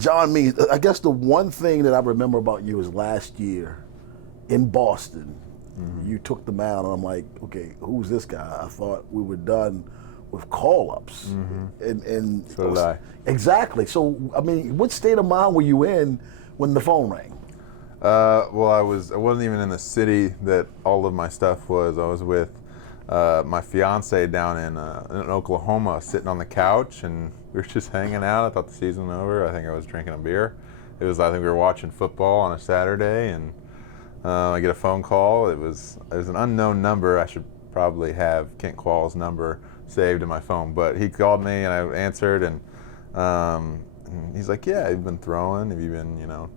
John, I guess the one thing that I remember about you is last year in Boston, you took the mound, and I'm like, okay, who's this guy? I thought we were done with call-ups. And So did I. Exactly. So, I mean, what state of mind were you in when the phone rang? Well, I wasn't even in the city that all of my stuff was. I was with my fiance down in Oklahoma, sitting on the couch, and we were just hanging out. I thought the season was over. I think I was drinking a beer. I think we were watching football on a Saturday, and I get a phone call. It was an unknown number. I should probably have Kent Qualls' number saved in my phone, but he called me, and I answered, and he's like, "Yeah, you've been throwing. Have you been,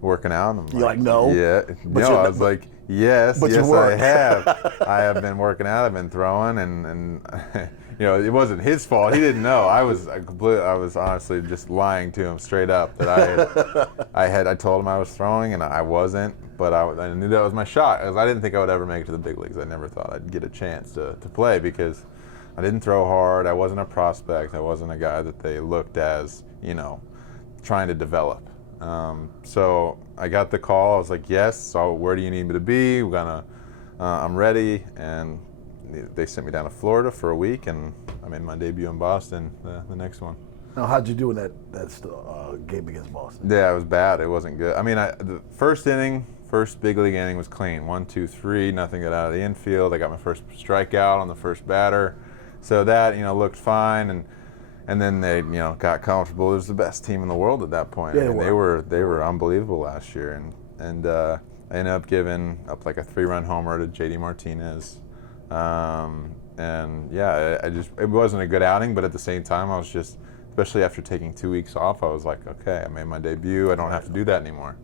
working out?" And I'm You're like, "No." Yeah. I was like, yes, I have. I have been working out. I've been throwing, and it wasn't his fault. He didn't know. I was honestly just lying to him straight up that I told him I was throwing, and I wasn't. But I knew that was my shot, because I didn't think I would ever make it to the big leagues. I never thought I'd get a chance to play, because I didn't throw hard. I wasn't a prospect. I wasn't a guy that they looked as, trying to develop. So I got the call. I was like, yes. So where do you need me to be? I'm ready. And they sent me down to Florida for a week, and I made my debut in Boston the next one. Now, how'd you do in that game against Boston? Yeah, it was bad. It wasn't good. I mean, the first big league inning was clean. 1, 2, 3, nothing got out of the infield. I got my first strikeout on the first batter. So that, looked fine. And then they, got comfortable. It was the best team in the world at that point. Yeah, I mean, they were unbelievable last year. And I ended up giving up like a 3-run homer to J.D. Martinez. And yeah, it wasn't a good outing, but at the same time, I was just, especially after taking 2 weeks off, I was like, okay, I made my debut. I don't have to do that anymore.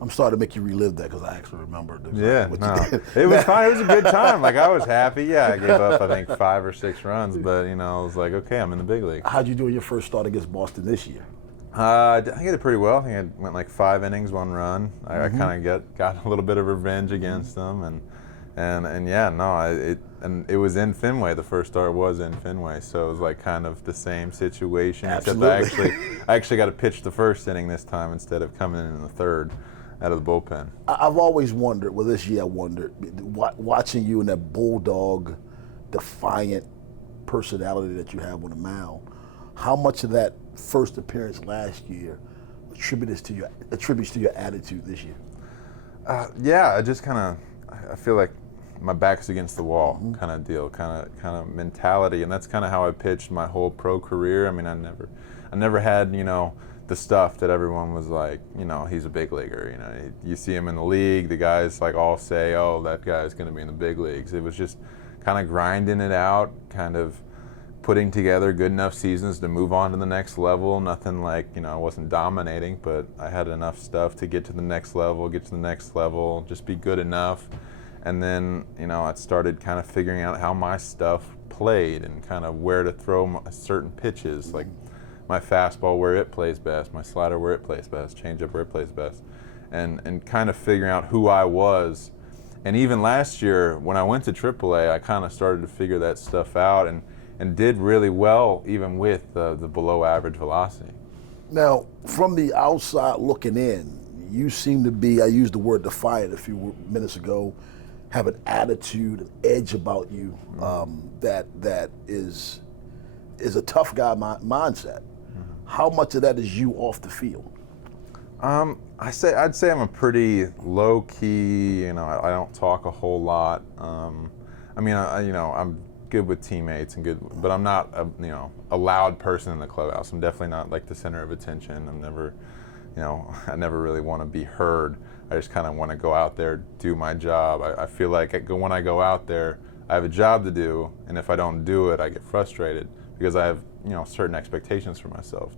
I'm sorry to make you relive that, because I actually remember. Yeah, no. It was fine. It was a good time. Like, I was happy. Yeah, I gave up, I think, 5 or 6 runs, but, I was like, okay, I'm in the big league. How'd you do in your first start against Boston this year? I think I did pretty well. I think I went like 5 innings, 1 run. I kind of got a little bit of revenge against them, and yeah, no, it was in Fenway. The first start was in Fenway, so it was like kind of the same situation. Absolutely. Except I actually got to pitch the first inning this time instead of coming in the third out of the bullpen. I've always wondered, well, this year I wondered, watching you in that bulldog, defiant personality that you have on the mound, how much of that first appearance last year attributes to your attitude this year? Yeah, I feel like my back's against the wall kind of deal, kind of mentality, and that's kind of how I pitched my whole pro career. I mean, I never had, the stuff that everyone was like, he's a big leaguer. You see him in the league, the guys like all say, oh, that guy's going to be in the big leagues. It was just kind of grinding it out, kind of putting together good enough seasons to move on to the next level. Nothing like, I wasn't dominating, but I had enough stuff to get to the next level, just be good enough. And then, I started kind of figuring out how my stuff played and kind of where to throw certain pitches, like my fastball where it plays best, my slider where it plays best, changeup where it plays best, and kind of figuring out who I was. And even last year, when I went to AAA, I kind of started to figure that stuff out and did really well, even with the below average velocity. Now, from the outside looking in, you seem to be, I used the word defiant a few minutes ago, have an attitude, an edge about you that is a tough guy mindset. How much of that is you off the field? I'd say I'm a pretty low key. I don't talk a whole lot. I'm good with teammates and good, but I'm not a loud person in the clubhouse. I'm definitely not like the center of attention. I'm never, I never really want to be heard. I just kind of want to go out there, do my job. I feel like when I go out there, I have a job to do, and if I don't do it, I get frustrated because I have certain expectations for myself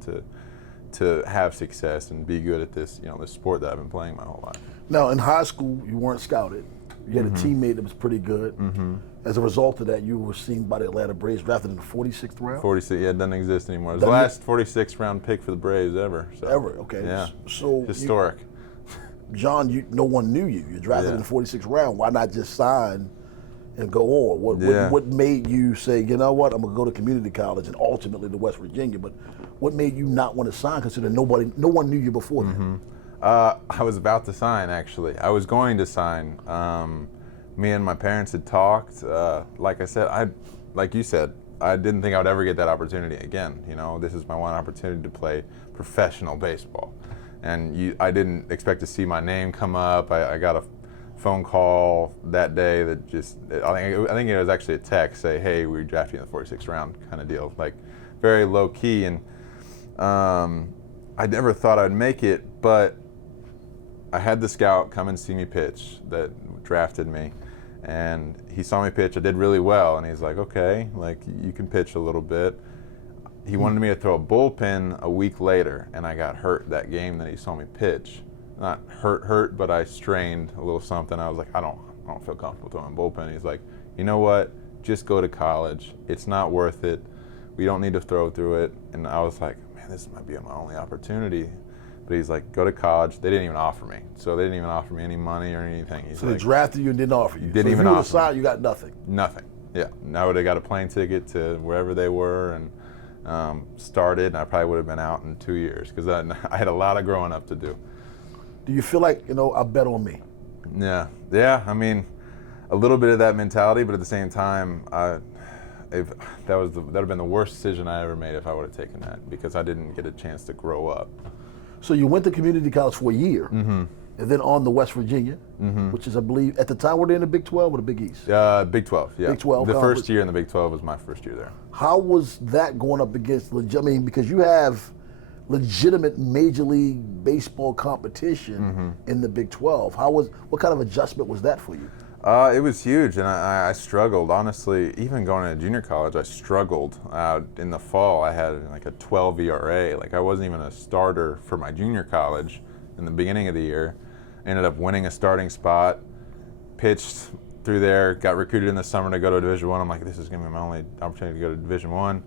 to have success and be good at this this sport that I've been playing my whole life. Now, in high school, you weren't scouted. You had a teammate that was pretty good. As a result of that, you were seen by the Atlanta Braves, drafted in the 46th round? 46, yeah, it doesn't exist anymore. It was the last 46th round pick for the Braves ever. So. Ever, okay. Yeah, so historic. John, no one knew you. You're drafted in the 46th round. Why not just sign and go on? Yeah. What made you say, you know what, I'm going to go to community college and ultimately to West Virginia, but what made you not want to sign considering no one knew you before then? I was about to sign, actually. I was going to sign. Me and my parents had talked. Like I said, like you said, I didn't think I would ever get that opportunity again. You know, this is my one opportunity to play professional baseball. And I didn't expect to see my name come up. I got a phone call that day that just, I think it was actually a text, say, hey, we drafted you in the 46th round kind of deal. Like, very low key. And I never thought I'd make it, but I had the scout come and see me pitch that drafted me. And he saw me pitch. I did really well, and he's like, okay, like, you can pitch a little bit. He wanted me to throw a bullpen a week later, and I got hurt that game that he saw me pitch. Not hurt, but I strained a little something. I was like, I don't feel comfortable throwing a bullpen. He's like, you know what? Just go to college. It's not worth it. We don't need to throw through it. And I was like, man, this might be my only opportunity. But he's like, go to college. They didn't even offer me. So they didn't even offer me any money or anything. He's So like, they drafted you and didn't offer you. Didn't so even if you offer signed, me. you got nothing. Nothing. Yeah. And I would have got a plane ticket to wherever they were and started, and I probably would have been out in 2 years because I had a lot of growing up to do. Do you feel like, I bet on me? Yeah. I mean, a little bit of that mentality, but at the same time, that would have been the worst decision I ever made if I would have taken that, because I didn't get a chance to grow up. So you went to community college for a year, Mm-hmm. and then on to West Virginia, Mm-hmm. which is, I believe, at the time, were they in the Big 12 or the Big East? Big 12, yeah. Big 12 The conference. first year in the Big 12 was my first year there. How was that going up against, because you have legitimate Major League Baseball competition in the Big 12. What kind of adjustment was that for you? It was huge, and I struggled, honestly. Even going to junior college, I struggled. In the fall, I had like a 12 ERA. Like, I wasn't even a starter for my junior college in the beginning of the year. Ended up winning a starting spot, pitched through there, got recruited in the summer to go to Division I. I'm like, this is going to be my only opportunity to go to Division I.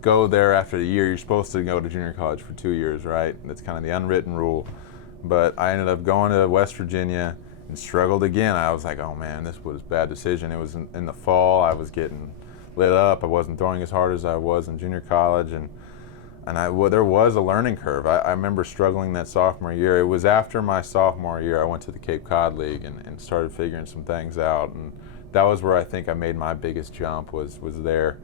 Go there after the year. You're supposed to go to junior college for 2 years, right? That's kind of the unwritten rule. But I ended up going to West Virginia and struggled again. I was like, oh man, this was a bad decision. It was in the fall. I was getting lit up. I wasn't throwing as hard as I was in junior college, and there was a learning curve. I remember struggling that sophomore year. It was after my sophomore year I went to the Cape Cod League and started figuring some things out, and that was where I think I made my biggest jump was there,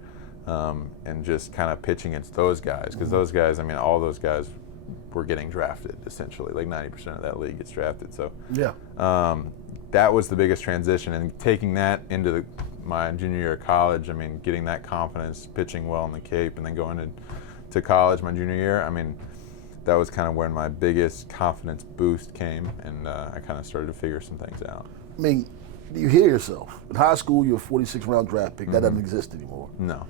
and just kind of pitching against those guys, because those guys, I mean, all those guys were getting drafted essentially. Like 90% of that league gets drafted. So Yeah. That was the biggest transition, and taking that into my junior year of college. I mean, getting that confidence, pitching well in the Cape, and then going to college my junior year. I mean, that was kind of where my biggest confidence boost came, and I kind of started to figure some things out. I mean, you hear yourself. In high school, you're a 46th round draft pick. That doesn't exist anymore. No.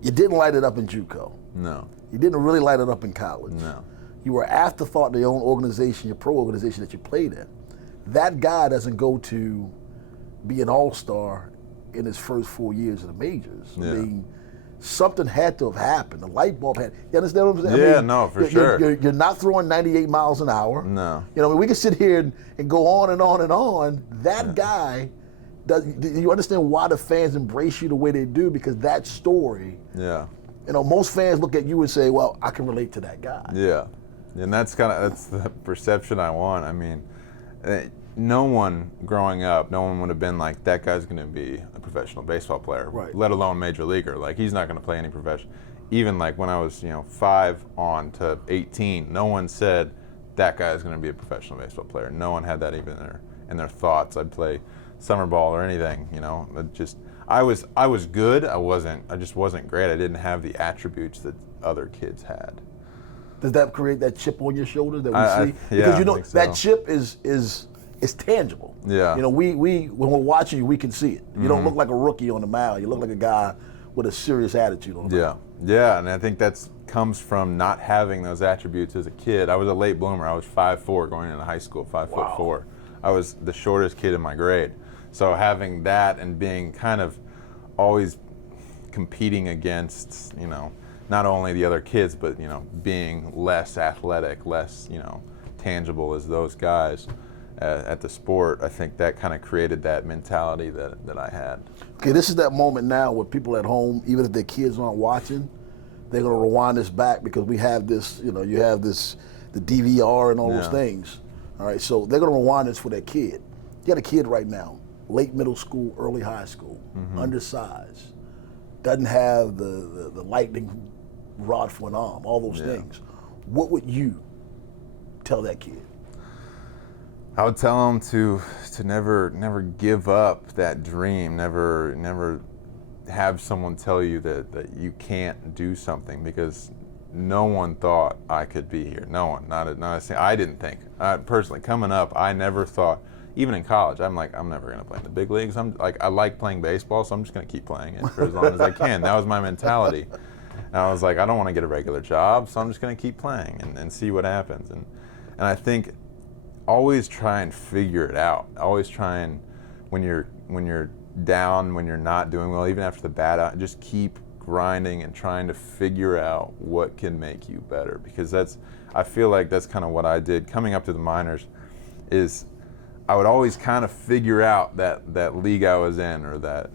You didn't light it up in JUCO. No. You didn't really light it up in college. No. You were afterthought in your own organization, your pro organization that you played in. That guy doesn't go to be an all-star in his first 4 years of the majors. Yeah. I mean, something had to have happened. The light bulb had. You understand what I'm saying? Yeah, I mean, no, for sure. You're not throwing 98 miles an hour. No. I mean, we can sit here and go on and on and on. That guy, do you understand why the fans embrace you the way they do? Because that story, Yeah. most fans look at you and say, well, I can relate to that guy. Yeah. And that's the perception I want. I mean, no one growing up, no one would have been like, that guy's going to be a professional baseball player, Right. let alone major leaguer. Like, he's not going to play any profession. Even like when I was, 5 on to 18, no one said that guy's going to be a professional baseball player. No one had that even in their thoughts. I'd play summer ball or anything, I was good. I just wasn't great. I didn't have the attributes that other kids had. Does that create that chip on your shoulder that we see? Yeah, Because I think so. that chip is tangible. Yeah. We when we're watching you, we can see it. You don't look like a rookie on the mound. You look like a guy with a serious attitude on the mound. Yeah, and I think that comes from not having those attributes as a kid. I was a late bloomer. I was 5'4" going into high school, 5'4". I was the shortest kid in my grade. So having that and being kind of always competing against, not only the other kids, but, being less athletic, less, tangible as those guys, at the sport, I think that kind of created that mentality that I had. Okay, this is that moment now where people at home, even if their kids aren't watching, they're going to rewind this back because we have this, you have this, the DVR and all those things. All right, so they're going to rewind this for their kid. You got a kid right now, late middle school, early high school, undersized, doesn't have the lightning rod for an arm, all those things. What would you tell that kid? I would tell them to never give up that dream, never have someone tell you that you can't do something, because no one thought I could be here. No one, not a I didn't think. Personally, coming up, I never thought, even in college, I'm like, I'm never gonna play in the big leagues. I like playing baseball, so I'm just gonna keep playing it for as long as I can. That was my mentality. And I was like, I don't want to get a regular job, so I'm just gonna keep playing and see what happens. And I think always try and figure it out. Always try and, when you're down, when you're not doing well, even after the bad out, just keep grinding and trying to figure out what can make you better. Because I feel like that's kind of what I did coming up to the minors. Is I would always kind of figure out that league I was in, or that,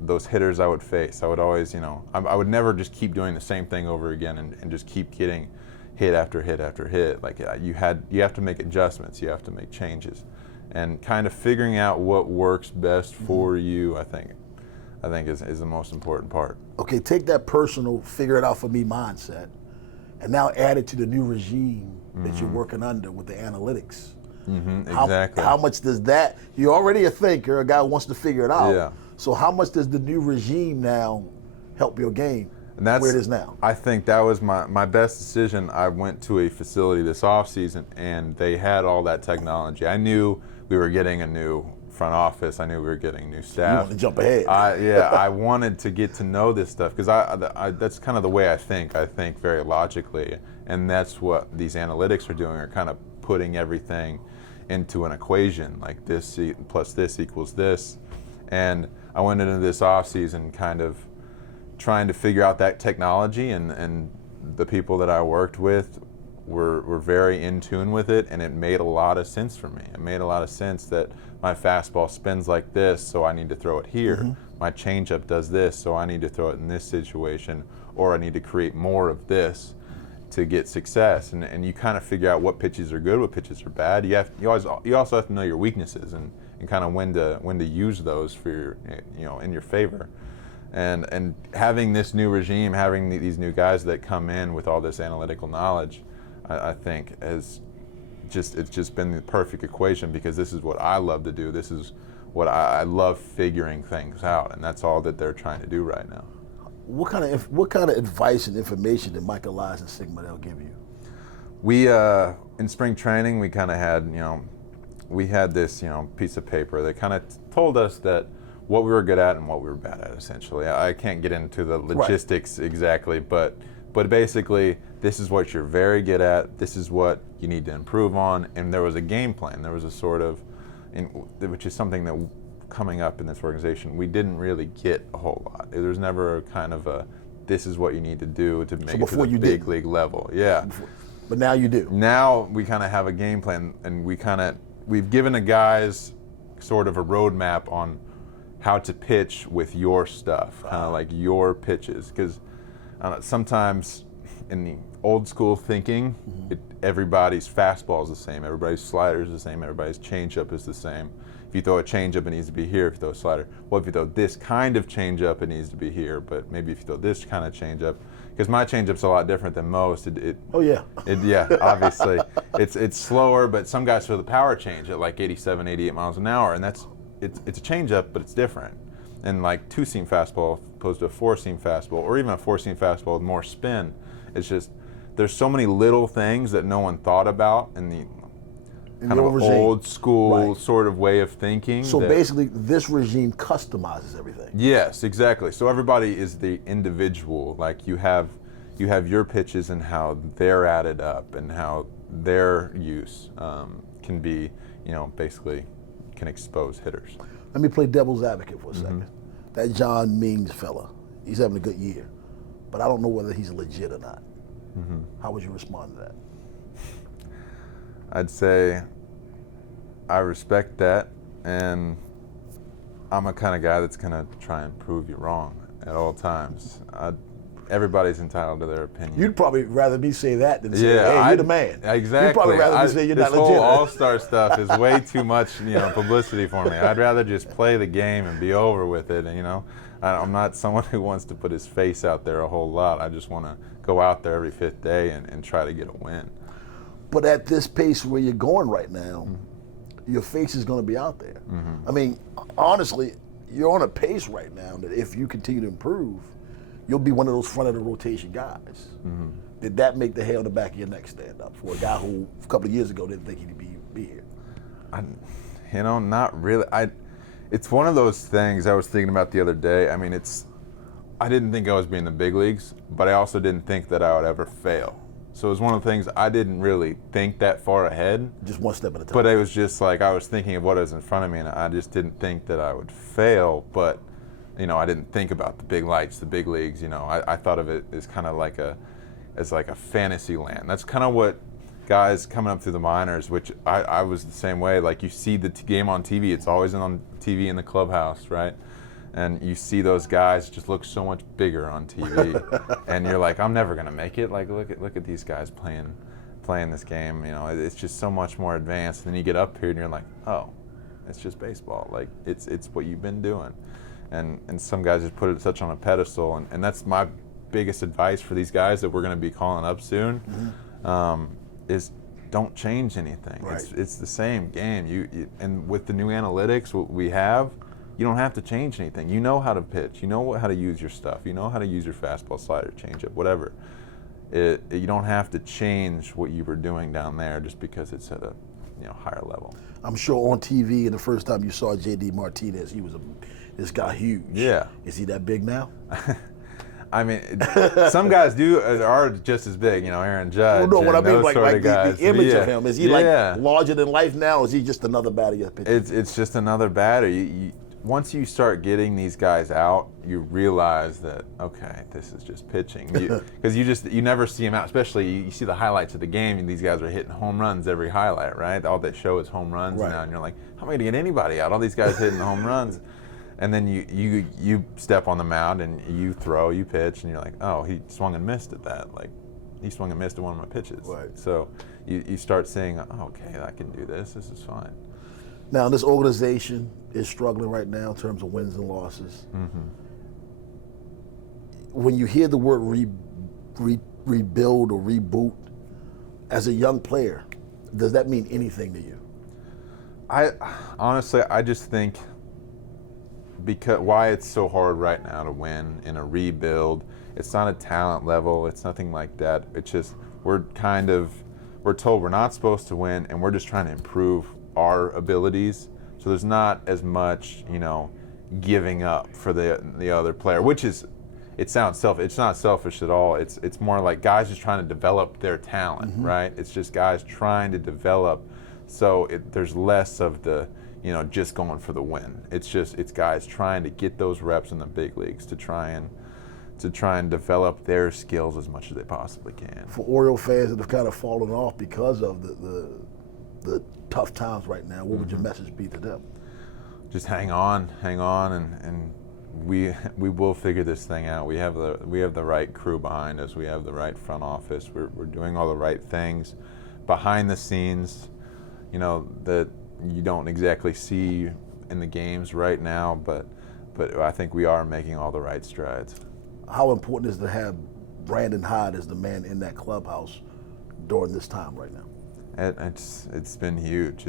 those hitters I would face. I would always, I would never just keep doing the same thing over again and just keep getting hit after hit after hit. Like you have to make adjustments, you have to make changes, and kind of figuring out what works best for you. I think is the most important part. Okay, take that personal figure it out for me mindset, and now add it to the new regime that you're working under with the analytics. Exactly. How much does that? You're already a thinker, a guy who wants to figure it out. Yeah. So how much does the new regime now help your game? And that's where it is now. I think that was my best decision. I went to a facility this offseason, and they had all that technology. I knew we were getting a new front office. I knew we were getting new staff. You want to jump ahead. I wanted to get to know this stuff, because that's kind of the way I think. I think very logically, and that's what these analytics are doing, are kind of putting everything into an equation, like this plus this equals this. And I went into this offseason kind of trying to figure out that technology, and the people that I worked with were very in tune with it, and it made a lot of sense for me. It made a lot of sense that my fastball spins like this, so I need to throw it here. My changeup does this, so I need to throw it in this situation, or I need to create more of this to get success. And you kind of figure out what pitches are good, what pitches are bad. You also have to know your weaknesses and kind of when to use those for your, in your favor. And having this new regime, having these new guys that come in with all this analytical knowledge, I think it's just been the perfect equation, because this is what I love to do. This is what I love, figuring things out, and that's all that they're trying to do right now. What kind of advice and information did Michael Elias and Sigma give you? We in spring training, we kind of had we had this piece of paper that kind of told us that what we were good at and what we were bad at, essentially. I can't get into the logistics exactly, but basically, this is what you're very good at, this is what you need to improve on, and there was a game plan. There was a sort of, which is something that coming up in this organization, we didn't really get a whole lot. There's never a kind of a, this is what you need to do to make it to the big league level. Yeah. But now you do. Now we kind of have a game plan, and we've given the guys sort of a roadmap on how to pitch with your stuff, kind of like your pitches, because sometimes in the old school thinking, everybody's fastball is the same, everybody's slider is the same, everybody's changeup is the same. If you throw a changeup, it needs to be here. If you throw a slider, well, if you throw this kind of changeup, it needs to be here. But maybe if you throw this kind of changeup, because my changeup's a lot different than most. Obviously, it's slower. But some guys throw the power change at like 87, 88 miles an hour, and it's a changeup, but it's different. And like two-seam fastball opposed to a four-seam fastball, or even a four-seam fastball with more spin. It's just, there's so many little things that no one thought about in the kind of old school sort of way of thinking. So basically, this regime customizes everything. Yes, exactly. So everybody is the individual. Like you have your pitches and how they're added up and how their use can be, basically can expose hitters. Let me play devil's advocate for a second. That John Means fella, he's having a good year, but I don't know whether he's legit or not. How would you respond to that? I'd say I respect that, and I'm a kind of guy that's gonna try and prove you wrong at all times. Everybody's entitled to their opinion. You'd probably rather me say that than say, Yeah, "Hey, you're the man." Exactly. You'd probably rather me say you're not This legit. whole all-star stuff is way too much, publicity for me. I'd rather just play the game and be over with it. And, I'm not someone who wants to put his face out there a whole lot. I just want to go out there every fifth day and try to get a win. But at this pace where you're going right now, your face is going to be out there. I mean, honestly, you're on a pace right now that if you continue to improve, you'll be one of those front of the rotation guys. Did that make the hair on the back of your neck stand up for a guy who a couple of years ago didn't think he'd be here? Not really. It's one of those things I was thinking about the other day. I mean, I didn't think I was being in the big leagues, but I also didn't think that I would ever fail. So it was one of the things I didn't really think that far ahead. Just one step at a time. But it was just like I was thinking of what was in front of me, and I just didn't think that I would fail. But I didn't think about the big lights, the big leagues. I thought of it as kind of like a fantasy land. That's kind of what guys coming up through the minors, which I was the same way. Like you see the game on TV, it's always on TV in the clubhouse, right? And you see those guys just look so much bigger on TV, and you're like, I'm never gonna make it. Like look at these guys playing this game. It's just so much more advanced. And then you get up here and you're like, oh, it's just baseball. Like it's what you've been doing. And some guys just put it such on a pedestal, and that's my biggest advice for these guys that we're going to be calling up soon, is don't change anything. Right. It's the same game. And with the new analytics what we have, you don't have to change anything. You know how to pitch. You know how to use your stuff. You know how to use your fastball, slider, changeup, whatever. You don't have to change what you were doing down there just because it's at a higher level. I'm sure on TV, and the first time you saw J.D. Martinez, he was this guy huge. Yeah. Is he that big now? I mean, some guys are just as big, Aaron Judge. Well, no, what I mean, like the image yeah. of him. Is he like larger than life now, or is he just another batter you're pitching? It's just another batter. Once you start getting these guys out, you realize that, okay, this is just pitching. Because you never see them out, especially you see the highlights of the game, and these guys are hitting home runs every highlight, right? All they show is home runs now, and you're like, how am I going to get anybody out? All these guys hitting home runs. And then you step on the mound and you throw, you pitch, and you're like, oh, he swung and missed at that. Like, he swung and missed at one of my pitches. Right. So you start seeing, oh, okay, I can do this. This is fine. Now, this organization is struggling right now in terms of wins and losses. When you hear the word rebuild or reboot, as a young player, does that mean anything to you? Honestly, I just think because why it's so hard right now to win in a rebuild, it's not a talent level, it's nothing like that. It's just we're told we're not supposed to win, and we're just trying to improve our abilities. So there's not as much, giving up for the other player, which is, it sounds selfish. It's not selfish at all. It's more like guys just trying to develop their talent, right? It's just guys trying to develop. So there's less of the, just going for the win. It's guys trying to get those reps in the big leagues to try and develop their skills as much as they possibly can. For Oriole fans that have kind of fallen off because of the tough times right now, what would your message be to them? Just hang on, and we will figure this thing out. We have the right crew behind us. We have the right front office. We're doing all the right things behind the scenes, that you don't exactly see in the games right now, but I think we are making all the right strides. How important is it to have Brandon Hight as the man in that clubhouse during this time right now? It's been huge.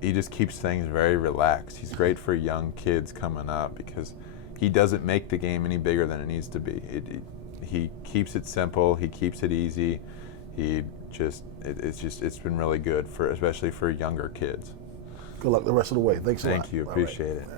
He just keeps things very relaxed. He's great for young kids coming up because he doesn't make the game any bigger than it needs to be. He keeps it simple. He keeps it easy. It's been really good especially for younger kids. Good luck the rest of the way. Thanks a lot. Thank you. Appreciate it.